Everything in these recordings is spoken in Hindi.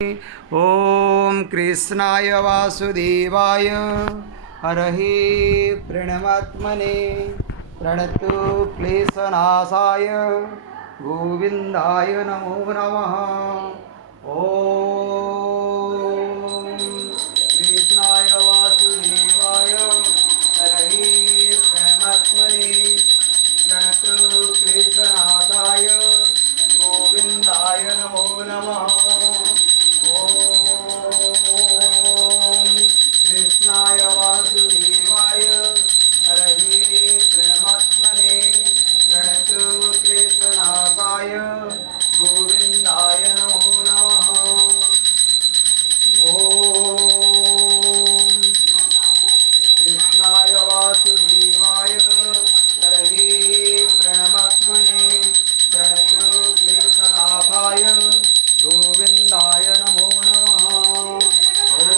ॐ कृष्णाय वासुदेवाय हरहि प्रणमात्मने प्रणतु क्लेशनाशाय गोविन्दाय नमो नमः। ॐ कृष्णाय वासुदेवाय हरहि प्रणमात्मने प्रणतु क्लेशनाशाय गोविन्दाय नमो नमः। कृष्णाय वासुदेवाय हरहि प्रणमात्मने प्रणतु क्लेशनाशाय गोविन्दाय नमो नमः। ॐ कृष्णाय वासुदेवाय हरहि प्रणमात्मने प्रणतु क्लेशनाशाय गोविन्दाय नमो नमः। ॐ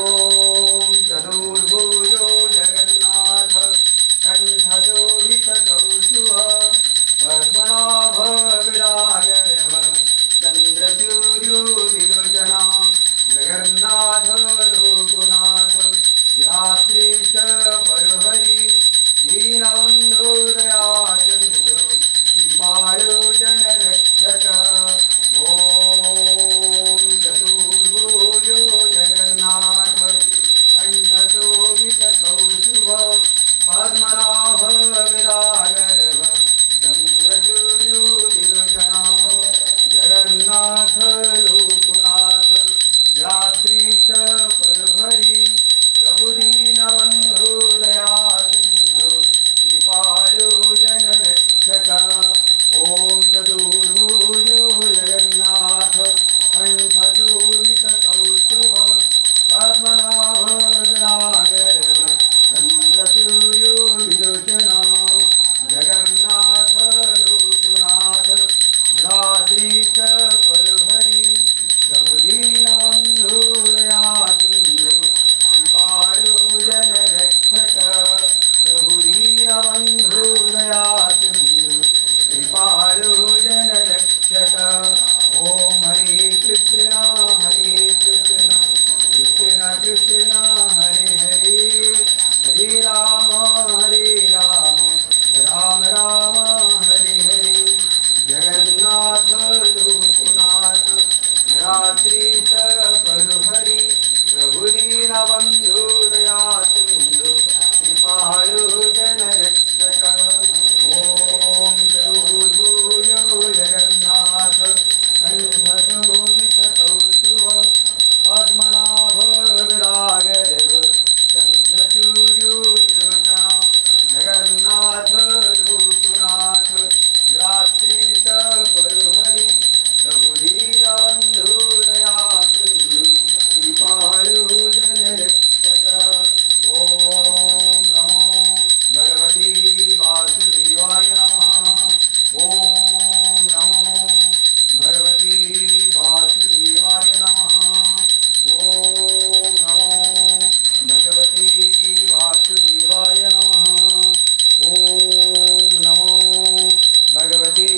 चतुर्भुजो जगन्नाथ कण्ठशोभितकौस्तुभः पद्मनाभ विराजरव चन्द्रसूर्यो विलोचना जगन्नाथ लोकनाथ यात्रीश परुहरि दीनबन्धो दयाचन्द्रो कृपालो जनरक्षक। ॐ चतुर्भुजो जगन्नाथ कण्ठशोभितकौस्तुभः पद्मनाभ विराजरव चन्द्रसूर्यो विलोचना जगन्नाथ लोकनाथ यात्रीश परुहरि प्रभुदीनबन्धो दयासिन्धो कृपालो जनरक्षक। ॐ चतुर्भुजो जगन्नाथ कण्ठशोभितकौस्तुभः पद्मनाभ विराजरव चन्द्रसूर्यो विलोचना जगन्नाथ लोकनाथ यात्रीश परुहरि प्रभुदीनबन्धो दयासिन्धो कृपालो जनरक्षक। प्रभुदीनबन्धो दयासिन्धो कृपालो जनरक्षक। ॐ हरे कृष्ण कृष्ण कृष्ण हरे हरे हरे राम राम राम हरे हरे। जगन्नाथ लोकनाथ यात्रीश परुहरि प्रभुदीनबन्धो दयासिन्धो कृपालो जनरक्षक। ॐ चतुर्भुजो जगन्नाथ कण्ठशोभितकौस्तुभः पद्मनाभ विराजरव चन्द्रसूर्यो विलोचना जगन्नाथ लोकनाथ यात्रीश परुहरि प्रभुदीनबन्धो दयासिन्धो कृपालो जनरक्षक। ॐ नमो भगवते वासुदेवाय नमः। ॐ नमो भगवते वासुदेवाय नमः। ॐ नमो भगवते वासुदेवाय नमः। ॐ नमो भगवते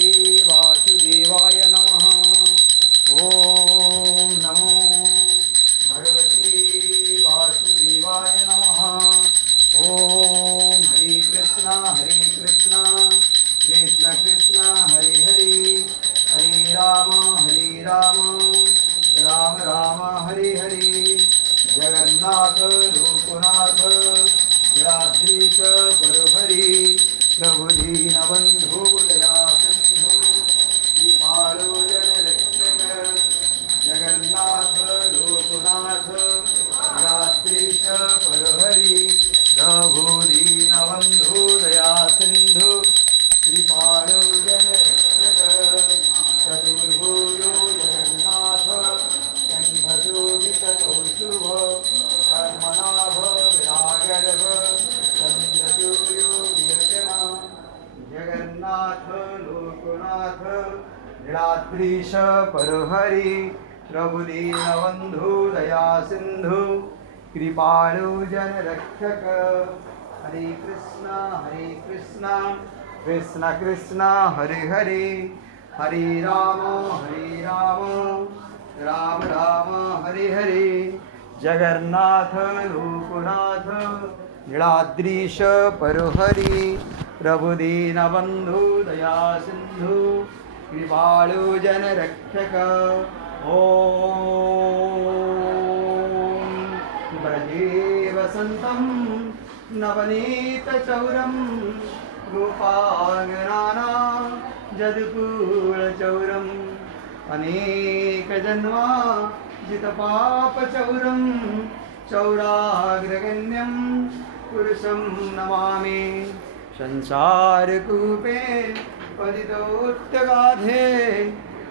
वासुदेवाय नमः। ॐ नमो भगवते वासुदेवाय नमः। ॐ हरे कृष्ण कृष्ण कृष्ण हरे हरे हरे राम राम राम हरे हरे। जगन्नाथ लोकनाथ यात्रीश परुहरि प्रभुदीनबन्धो दयासिन्धो कृपालो जनरक्षक। जगन्नाथ लोकनाथ यात्रीश परुहरि प्रभुदीनबन्धो दयासिन्धो कृपालो जनरक्षक। चतुर्भुजो जगन्नाथ कण्ठशोभितकौस्तुभः पद्मनाभ विराजरव चन्द्रसूर्यो विलोचना जगन्नाथ लोकनाथ यात्रीश परुहरि प्रभुदीनबन्धो दयासिन्धो कृपालो जनरक्षक। हरे कृष्ण कृष्ण कृष्ण हरे हरे हरे राम राम राम हरे हरे हरे जगन्नाथ लोकनाथ नीलाद्रीश परोहरि प्रभु दीनबंधु दया सिंधु कृपाळु जनरक्षक ओम ब्रजे वसन्तं नवनीतचौरं गोपाङ्गनाना जदुकूलचौरम् अनेकजन्मा जितपापचौरं चौराग्रगण्यं पुरुषं नमामि संसारकूपे पतितोत्तगाधे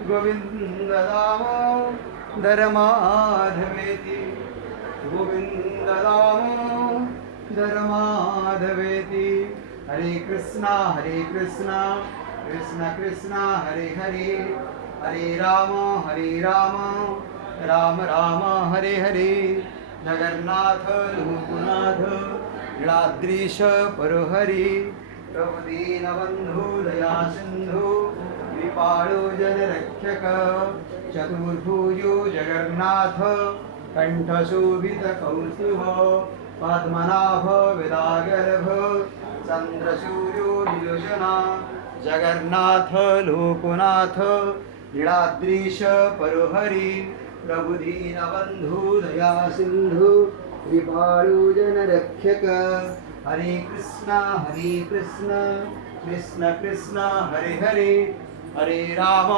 गोविन्ददामोदरमाधवेति गोविन्ददामोदरमाधवेति हरे कृष्णा कृष्ण कृष्ण हरे हरे हरे राम राम राम हरे हरे जगन्नाथ लोकनाथ नीलाद्रीश परोहरि प्रभु दीनबंधु दया सिंधु कृपाळु जनरक्षक चतुर्भुजो जगन्नाथ कंठशोभित कौस्तुभ पद्मनाभ विदागर्भ चंद्रसूर्यो विलोचना जगन्नाथ लोकनाथ नीलाद्रीश परोहरि प्रभु दीनबंधु दया सिंधु कृपाळु जनरक्षक हरे कृष्ण कृष्ण कृष्ण हरे हरे हरे राम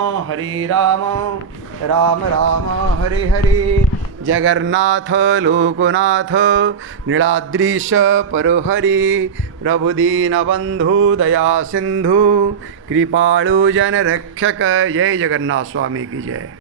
राम राम हरे हरे जगन्नाथ लोकनाथ नीलाद्रीश परोहरि प्रभु दीनबंधु दया सिंधु कृपाळु जनरक्षक। जय जगन्नाथ स्वामी की जय।